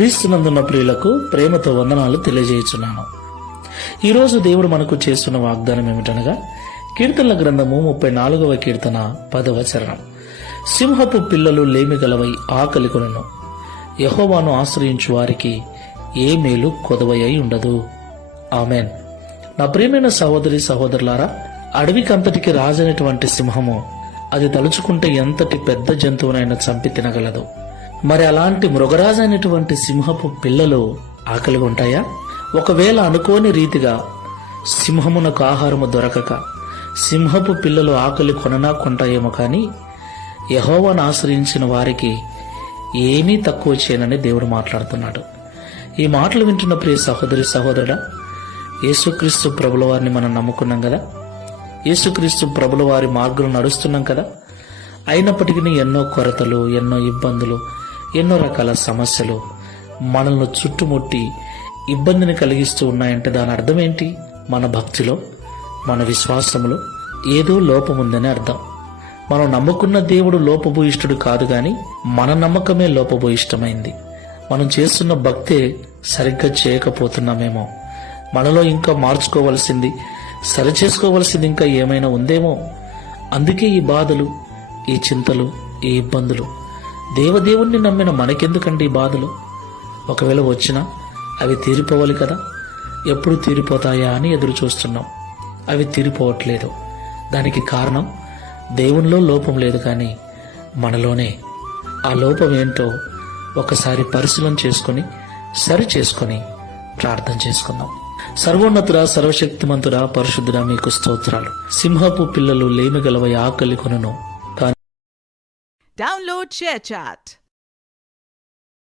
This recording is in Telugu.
క్రీస్తునందున్న ప్రియులకు ప్రేమతో వందనాలు తెలియజేయుచున్నాను. ఈరోజు దేవుడు మనకు చేస్తున్న వాగ్దానం ఏమిటనగా కీర్తనల గ్రంథము 34వ కీర్తన 10వ చరణం. సింహపు పిల్లలు లేమిగలవై ఆకలి కొనును, యెహోవాను ఆశ్రయించు వారికి ఏ మేలు కొదవై ఉండదు. ఆమెన్. నా ప్రియమైన సహోదరి సహోదరులారా, అడవికంతటికి రాజైనటువంటి సింహము అది తలుచుకుంటే ఎంతటి పెద్ద జంతువునైనా చంపి తినగలదు. మరి అలాంటి మృగరాజైనటువంటి సింహపు పిల్లలు ఆకలి ఉంటాయా? ఒకవేళ అనుకోని రీతిగా సింహమునకు ఆహారము దొరకక సింహపు పిల్లలు ఆకలి కొననా కొంటాయేమో కానీ యెహోవాను ఆశ్రయించిన వారికి ఏమీ తక్కువ చేయనని దేవుడు మాట్లాడుతున్నాడు. ఈ మాటలు వింటున్న ప్రియ సహోదరి సహోదరుడా, యేసుక్రీస్తు ప్రభుల వారిని మనం నమ్ముకున్నాం కదా, యేసుక్రీస్తు ప్రభుల వారి మార్గంలో నడుస్తున్నాం కదా. అయినప్పటికీ ఎన్నో కొరతలు, ఎన్నో ఇబ్బందులు, ఎన్నో రకాల సమస్యలు మనల్ని చుట్టుముట్టి ఇబ్బందిని కలిగిస్తూ ఉన్నాయంటే దాని అర్థం ఏంటి? మన భక్తిలో, మన విశ్వాసంలో ఏదో లోపం ఉందని అర్థం. మనం నమ్ముకున్న దేవుడు లోపభూయిష్ఠుడు కాదు గాని మన నమ్మకమే లోపభూయిష్టమైంది. మనం చేస్తున్న భక్తే సరిగ్గా చేయకపోతున్నామేమో, మనలో ఇంకా మార్చుకోవలసింది, సరిచేసుకోవలసింది ఇంకా ఏమైనా ఉందేమో. అందుకే ఈ బాధలు, ఈ చింతలు, ఈ ఇబ్బందులు. దేవదేవుణ్ణి నమ్మిన మనకెందుకండి ఈ బాధలు? ఒకవేళ వచ్చినా అవి తీరిపోవాలి కదా. ఎప్పుడు తీరిపోతాయా అని ఎదురు చూస్తున్నాం. అవి తీరిపోవట్లేదు. దానికి కారణం దేవునిలో లోపం లేదు కానీ మనలోనే. ఆ లోపం ఏంటో ఒకసారి పరిశీలన చేసుకుని సరి చేసుకుని ప్రార్థన చేసుకుందాం. సర్వోన్నతుడా, సర్వశక్తిమంతుడా, పరిశుద్ధుడా, మీకు స్తోత్రాలు. సింహపు పిల్లలు లేమిగలవై ఆకలి కొనును. Download ShareChat.